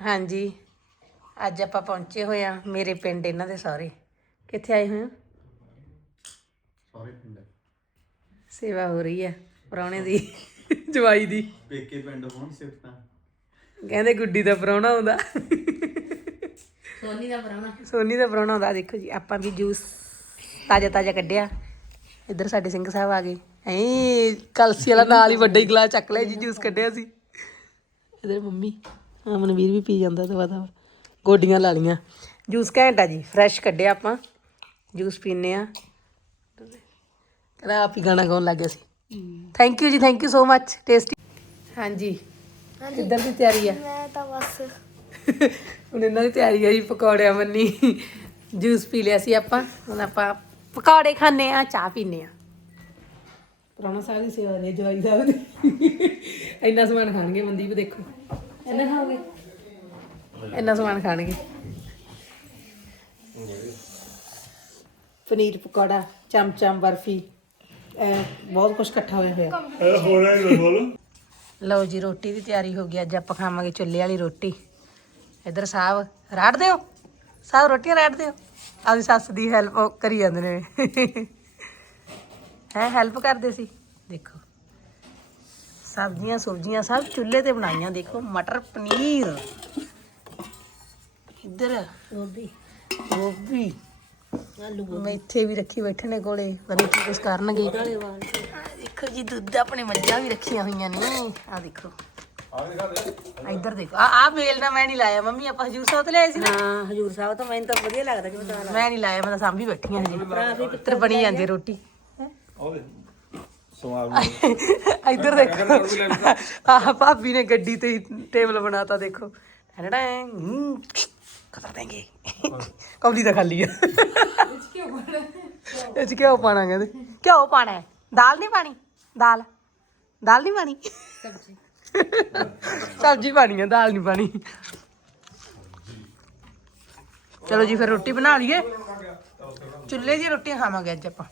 ਹਾਂਜੀ। ਅੱਜ ਆਪਾਂ ਪਹੁੰਚੇ ਹੋਏ ਆ ਮੇਰੇ ਪਿੰਡ ਇਹਨਾਂ ਦੇ ਸਾਰੇ। ਕਿੱਥੇ ਆਏ ਹੋਏ ਆ ਸਾਰੇ ਪਿੰਡ। ਸੇਵਾ ਹੋ ਰਹੀ ਹੈ ਪ੍ਰਾਹੁਣੇ ਦੀ ਜਵਾਈ ਦੀ। ਪੇਕੇ ਪਿੰਡ ਹੋਣ ਸਿਫਤਾਂ ਕਹਿੰਦੇ ਗੁੱਡੀ ਦਾ ਪ੍ਰਾਹੁਣਾ ਆਉਂਦਾ। ਸੋਨੀ ਦਾ ਪਰਾਉਣਾ ਸੋਨੀ ਦਾ ਪ੍ਰਾਹੁਣਾ ਆਉਂਦਾ। ਦੇਖੋ ਜੀ ਆਪਾਂ ਵੀ ਜੂਸ ਤਾਜ਼ਾ ਤਾਜ਼ਾ ਕੱਢਿਆ। ਇੱਧਰ ਸਾਡੇ ਸਿੰਘ ਸਾਹਿਬ ਆ ਗਏ। ਐ ਕਲਸੀ ਵਾਲਾ ਨਾਲ ਹੀ ਵੱਡਾ ਗਲਾਸ ਚੱਕ ਲਿਆ ਜੀ ਜੂਸ ਕੱਢਿਆ ਸੀ। ਇੱਧਰ ਮੰਮੀ। ਹਾਂ ਮਨਵੀਰ ਵੀ ਪੀ ਜਾਂਦਾ ਦਵਾ ਦਵਾ। ਗੋਡੀਆਂ ਲਾ ਲੀਆਂ ਜੂਸ ਘੈਂਟ ਆ ਜੀ ਫਰੈਸ਼ ਕੱਢਿਆ ਆਪਾਂ। ਜੂਸ ਪੀਨੇ ਆ। ਕਹਿੰਦਾ ਆਪ ਹੀ ਗਾਣਾ ਗਾਉਣ ਲੱਗ ਗਿਆ ਸੀ। ਥੈਂਕ ਯੂ ਜੀ thank you so much tasty ਹਾਂਜੀ। ਕਿੱਧਰ ਦੀ ਤਿਆਰੀ ਆ? ਮੈਂ ਤਾਂ ਬਸ। ਹੁਣ ਇਹਨਾਂ ਦੀ ਤਿਆਰੀ ਆ ਜੀ ਪਕੌੜਿਆਂ ਮੰਨੀ ਜੂਸ ਪੀ ਲਿਆ ਸੀ ਆਪਾਂ। ਹੁਣ ਆਪਾਂ ਪਕੌੜੇ ਖਾਣੇ ਆ ਚਾਹ ਪੀਨੇ ਆ। ਪੁਰਾਣਾ ਸਾਹਿਬ ਦੀ ਸੇਵਾ ਦੇ ਜਵਾਈ ਸਾਹਿਬ ਦੀ। ਇੰਨਾ ਸਮਾਨ ਖਾਣਗੇ ਮਨਦੀਪ ਦੇਖੋ। ਇੰਨਾ ਖਾਓਗੇ? ਇੰਨਾ ਸਮਾਨ ਖਾਣਗੇ। ਪਨੀਰ ਪਕੌੜਾ ਚਮਚਮ ਬਰਫੀ ਐ ਬਹੁਤ ਕੁਝ ਇਕੱਠਾ ਹੋਇਆ ਹੋਇਆ। ਲਓ ਜੀ ਰੋਟੀ ਦੀ ਤਿਆਰੀ ਹੋ ਗਈ। ਅੱਜ ਆਪਾਂ ਖਾਵਾਂਗੇ ਚੁੱਲ੍ਹੇ ਵਾਲੀ ਰੋਟੀ। ਇੱਧਰ ਸਾਹਿਬ ਰਾੜ ਦਿਓ। ਸਾਹਿਬ ਰੋਟੀਆਂ ਰਾੜ ਦਿਓ। ਆਪਦੀ ਸੱਸ ਦੀ ਹੈਲਪ ਕਰੀ ਜਾਂਦੇ ਨੇ। ਹੈ ਹੈਲਪ ਕਰਦੇ ਸੀ। ਦੇਖੋ। ਸਬਜ਼ੀਆਂ ਸੁਬਜ਼ੀਆਂ ਸਭ ਚੁੱਲ੍ਹੇ ਤੇ ਬਣਾਈਆਂ ਦੇਖੋ ਮਟਰ ਪਨੀਰ। ਇੱਧਰ ਗੋਭੀ। ਗੋਭੀ। ਆਲੂ ਮੇਥੇ ਵੀ ਰੱਖੀ ਬੈਠੇ ਨੇ ਕੋਲੇ ਪਤਾ ਕੀ ਕੁਛ ਕਰਨਗੇ। ਦੇਖੋ ਜੀ ਦੁੱਧ ਆਪਣੇ ਮੱਝਾਂ ਵੀ ਰੱਖੀਆਂ ਹੋਈਆਂ ਨੇ। ਆ ਦੇਖੋ। ਇੱਧਰ ਦੇਖੋ। ਆ ਆ ਬੇਲ ਨਾ ਮੈਂ ਨਹੀਂ ਲਾਇਆ। ਮੰਮੀ ਆਪਾਂ ਹਜੂਰ ਸਾਹਿਬ ਤੋਂ ਲਿਆਏ ਸੀ ਨਾ? ਹਾਂ ਹਜੂਰ ਸਾਹਿਬ ਤਾਂ। ਮੈਨੂੰ ਤਾਂ ਵਧੀਆ ਲੱਗਦਾ ਜਿਵੇਂ ਦਾਲ ਮੈਂ ਨਹੀਂ ਲਾਇਆ ਮੈਂ ਤਾਂ ਸਾਂਭੀ ਬੈਠੀ ਹਾਂ ਹਜੇ। ਪੁੱਤਰ ਬਣੀ ਜਾਂਦੀ ਹੈ ਰੋਟੀ ਇੱਧਰ ਦੇਖੋ। ਆਹ ਭਾਬੀ ਨੇ ਗੱਡੀ ਤੇ ਟੇਬਲ ਬਣਾਤਾ ਦੇਖੋ। ਹੈੜਾ ਖਤਰ ਦੇਂਗੇ ਕੌਲੀ ਤਾਂ ਖਾਲੀ ਆ। ਇਹ ਚ ਕਿਉਂ ਪਾਣਾ ਕਹਿੰਦੇ। ਕਿਉਂ ਪਾਣਾ ਹੈ। ਦਾਲ ਨਹੀਂ ਪਾਣੀ? ਦਾਲ। ਦਾਲ ਨਹੀਂ ਪਾਣੀ? ਸਬਜ਼ੀ। ਸਬਜ਼ੀ ਪਾਣੀ ਹੈ ਦਾਲ ਨਹੀਂ ਪਾਣੀ। ਚਲੋ ਜੀ ਫਿਰ ਰੋਟੀ ਬਣਾ ਲਈਏ। ਚੁੱਲ੍ਹੇ ਦੀ ਰੋਟੀ ਖਾਵਾਂਗੇ ਅੱਜ ਆਪਾਂ।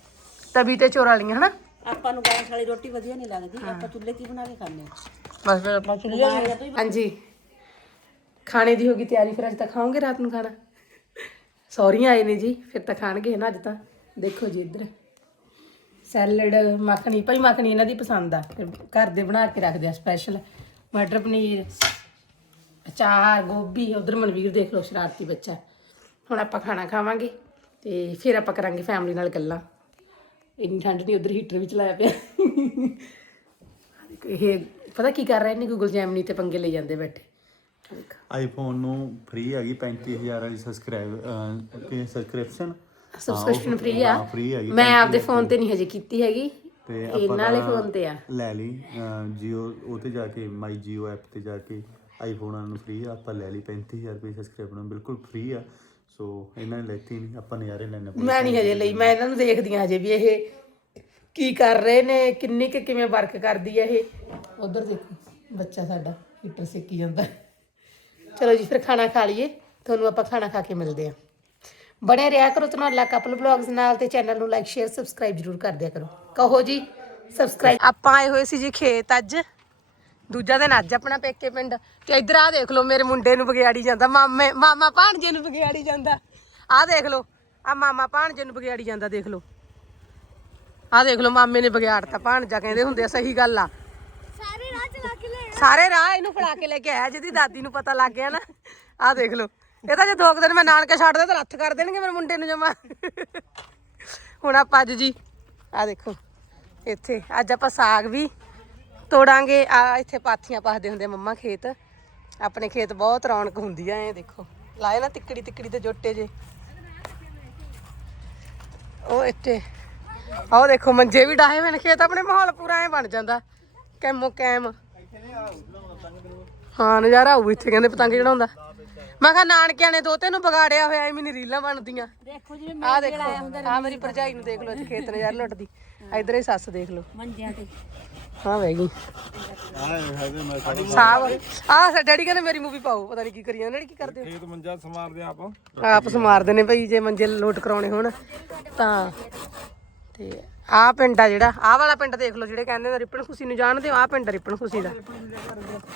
ਤਵੀ ਤੇ ਚੋਰਾ ਲੀਆਂ ਹਨਾ? ਆਪਾਂ ਨੂੰ ਗੈਸ ਵਾਲੀ ਰੋਟੀ ਵਧੀਆ ਨਹੀਂ ਲੱਗਦੀ ਆਪਾਂ ਚੁੱਲ੍ਹੇ ਤੇ ਹੀ ਬਣਾ ਕੇ ਖਾਂਦੇ ਹਾਂ। ਬਸ ਫਿਰ ਆਪਾਂ ਚੁੱਲ੍ਹੇ ਹਾਂਜੀ। ਖਾਣੇ ਦੀ ਹੋ ਗਈ ਤਿਆਰੀ ਫਿਰ ਅੱਜ ਤਾਂ ਖਾਓਗੇ ਰਾਤ ਨੂੰ ਖਾਣਾ? ਸੌਰੀਆਂ ਆਏ ਨੇ ਜੀ ਫਿਰ ਤਾਂ ਖਾਣਗੇ ਨਾ ਅੱਜ ਤਾਂ। ਦੇਖੋ ਜੀ ਇੱਧਰ। ਸੈਲਡ ਮੱਖਣੀ ਭਾਈ ਮੱਖਣੀ ਇਹਨਾਂ ਦੀ ਪਸੰਦ ਆ। ਫਿਰ ਘਰ ਦੇ ਬਣਾ ਕੇ ਰੱਖਦੇ ਆ ਸਪੈਸ਼ਲ ਮਟਰ ਪਨੀਰ ਅਚਾਰ ਗੋਭੀ ਉਧਰ ਮਨਵੀਰ ਦੇਖ ਲਓ ਸ਼ਰਾਰਤੀ ਬੱਚਾ। ਹੁਣ ਆਪਾਂ ਖਾਣਾ ਖਾਵਾਂਗੇ ਤੇ ਫਿਰ ਆਪਾਂ ਕਰਾਂਗੇ ਫੈਮਿਲੀ ਨਾਲ ਗੱਲਾਂ ਇੰਨੀ ਠੰਡ ਨਹੀਂ ਉਧਰ ਹੀਟਰ ਵੀ ਚਲਾਇਆ ਪਿਆ। ਇਹ ਪਤਾ ਕੀ ਕਰ ਰਹੇ ਨੇ ਗੂਗਲ ਜੈਮਨੀ ਤੇ ਪੰਗੇ ਲਈ ਜਾਂਦੇ ਬੈਠੇ। ਆਈਫੋਨ ਨੂੰ ਫ੍ਰੀ ਹੈਗੀ 35000 ਵਾਲੀ ਸਬਸਕ੍ਰਾਈਬ ਕਿ ਸਬਸਕ੍ਰਿਪਸ਼ਨ ਸਬਸਕ੍ਰਿਪਸ਼ਨ ਫ੍ਰੀ ਆ। ਫ੍ਰੀ ਹੈਗੀ ਮੈਂ ਆਪਦੇ ਫੋਨ ਤੇ ਨਹੀਂ ਹਜੇ ਕੀਤੀ ਹੈਗੀ। ਤੇ ਇਹਨਾਂ ਵਾਲੇ ਫੋਨ ਤੇ ਆ। ਲੈ ਲਈ ਜੀਓ ਉਹ ਤੇ ਜਾ ਕੇ ਮਾਈ ਜੀਓ ਐਪ ਤੇ ਜਾ ਕੇ ਆਈਫੋਨਾਂ ਨੂੰ ਫ੍ਰੀ ਆ। ਆਪਾਂ ਲੈ ਲਈ 35000 ਰੁਪਏ ਸਬਸਕ੍ਰਾਈਬਰ ਬਿਲਕੁਲ ਫ੍ਰੀ ਆ। ਸੋ ਇਹਨਾਂ ਨੇ ਲੈਤੀ ਨਹੀਂ ਆਪਾਂ ਨਜ਼ਾਰੇ ਲੈਣੇ ਪਏ। ਮੈਂ ਨਹੀਂ ਹਜੇ ਲਈ ਮੈਂ ਇਹਨਾਂ ਨੂੰ ਦੇਖਦੀ ਹਾਂ ਹਜੇ ਵੀ ਇਹ ਕੀ ਕਰ ਰਹੇ ਨੇ ਕਿੰਨੀ ਕੁ ਕਿਵੇਂ ਵਰਕ ਕਰਦੀ ਹੈ ਇਹ। ਉਧਰ ਦੇਖੋ ਬੱਚਾ ਸਾਡਾ ਹੀਟਰ ਸੇਕੀ ਜਾਂਦਾ। ਚਲੋ ਜੀ ਫਿਰ ਖਾਣਾ ਖਾ ਲਈਏ ਤੁਹਾਨੂੰ ਆਪਾਂ ਖਾਣਾ ਖਾ ਕੇ ਮਿਲਦੇ ਹਾਂ। ਬਣੇ ਰਿਹਾ ਕਰੋ ਧਨੌਲਾ ਕਪਲ ਬਲੌਗਸ ਨਾਲ ਤੇ ਚੈਨਲ ਨੂੰ ਲਾਈਕ ਸ਼ੇਅਰ ਸਬਸਕ੍ਰਾਈਬ ਜਰੂਰ ਕਰ ਦਿਆ ਕਰੋ। ਕਹੋ ਜੀ ਸਬਸਕ੍ਰਾਈਬ ਆਪਾਂ ਆਏ ਹੋਏ ਸੀ ਜੀ ਖੇਤ ਅੱਜ। ਦੂਜਾ ਦਿਨ ਅੱਜ ਆਪਣਾ ਪੇਕੇ ਪਿੰਡ ਤੇ ਇੱਧਰ ਆ ਦੇਖ ਲਓ ਮੇਰੇ ਮੁੰਡੇ ਨੂੰ ਬਗਿਆੜੀ ਜਾਂਦਾ ਮਾਮੇ ਮਾਮਾ ਭਾਣਜੇ ਨੂੰ ਬਗਿਆੜੀ ਜਾਂਦਾ। ਆਹ ਦੇਖ ਲਓ ਆ ਮਾਮਾ ਭਾਣਜੇ ਨੂੰ ਬਗਿਆੜੀ ਜਾਂਦਾ ਦੇਖ ਲਓ। ਆਹ ਦੇਖ ਲਓ ਮਾਮੇ ਨੇ ਬਗਿਆੜਤਾ ਭਾਣਜਾ ਕਹਿੰਦੇ ਹੁੰਦੇ ਆ ਸਹੀ ਗੱਲ ਆ। ਸਾਰੇ ਰਾਹ ਚਲਾ ਕੇ ਲੈ ਸਾਰੇ ਰਾਹ ਇਹਨੂੰ ਫੜਾ ਕੇ ਲੈ ਕੇ ਆਇਆ ਜਿਹਦੀ ਦਾਦੀ ਨੂੰ ਪਤਾ ਲੱਗ ਗਿਆ ਨਾ। ਆਹ ਦੇਖ ਲਓ ਇਹ ਤਾਂ ਜੇ ਦੋ ਕੁ ਦਿਨ ਮੈਂ ਨਾਨਕੇ ਛੱਡਦਾ ਤਾਂ ਲੱਥ ਕਰ ਦੇਣਗੇ ਮੇਰੇ ਮੁੰਡੇ ਨੂੰ ਜਮਾ। ਹੁਣ ਆਪਾਂ ਅੱਜ ਜੀ ਆਹ ਦੇਖੋ ਇੱਥੇ ਅੱਜ ਆਪਾਂ ਸਾਗ ਵੀ ਤੋੜਾਂਗੇ। ਆ ਇੱਥੇ ਪਾਥੀਆਂ ਪਾਸਦੇ ਹੁੰਦੇ ਮੰਮਾ ਖੇਤ। ਆਪਣੇ ਖੇਤ ਬਹੁਤ ਰੌਣਕ ਹੁੰਦੀ ਆ ਐ ਦੇਖੋ। ਲਾਏ ਨਾ ਤਿੱਕੜੀ ਤਿੱਕੜੀ ਤੇ ਜੋਟੇ ਜੇ। ਉਹ ਇੱਥੇ। ਆਹ ਦੇਖੋ ਮੰਜੇ ਵੀ ਡਾਹੇ ਹੋਏ ਨੇ। ਖੇਤ ਆਪਣੇ ਮਾਹੌਲ ਪੂਰਾ ਐ ਬਣ ਜਾਂਦਾ। ਕੈਮੋ ਕੈਮ। ਹਾਂ ਨਜ਼ਾਰਾ ਆਊ ਇੱਥੇ ਕਹਿੰਦੇ ਪਤੰਗ ਚੜਾਉਂਦਾ। ਮੈਂ ਕਿਹਾ ਨਾਨਕਿਆਂ ਨੇ ਦੋਤੇ ਨੂੰ ਵਿਗਾੜਿਆ ਹੋਇਆ ਐਵੇਂ ਨਹੀਂ ਰੀਲਾਂ ਬਣਦੀਆਂ। ਦੇਖੋ ਜਿਵੇਂ ਆਹ ਦੇਖੋ ਆ ਮੇਰੀ ਭਰਜਾਈ ਨੂੰ ਦੇਖ ਲਓ ਇੱਥੇ ਖੇਤ ਨਜ਼ਾਰਾ ਲੁੱਟਦੀ। ਇਧਰ ਹੀ ਸੱਸ ਦੇਖ ਲਓ। ਮੰਜਿਆਂ ਤੇ। ਹਾਂ ਬਹਿ ਗਈ। ਸਾ ਡੈਡੀ ਕਹਿੰਦੇ ਮੇਰੀ ਮੂਵੀ ਪਾਓ ਪਤਾ ਨਹੀਂ ਕੀ ਕਰੀ ਜਾਂਦੇ ਨੇ ਕੀ ਕਰਦੇ ਹੋ? ਖੇਤ ਮੰਜਾ ਸਮਾਰਦੇ ਆਪ। ਆਪ ਸਮਾਰਦੇ ਨੇ ਭਈ ਜੇ ਮੰਜੇ ਲੋਟ ਕਰਾਉਣੇ ਹੋਣ ਤਾਂ। ਤੇ ਆ ਪਿੰਡ ਆ ਜਿਹੜਾ ਆ ਵਾਲਾ ਪਿੰਡ ਦੇਖ ਲਓ ਜਿਹੜੇ ਕਹਿੰਦੇ ਨੇ ਰਿਪਨ ਖੁਸ਼ੀ ਨੂੰ ਜਾਣਦੇ ਹੋ ਆ ਪਿੰਡ ਰਿਪਨ ਖੁਸ਼ੀ ਦਾ।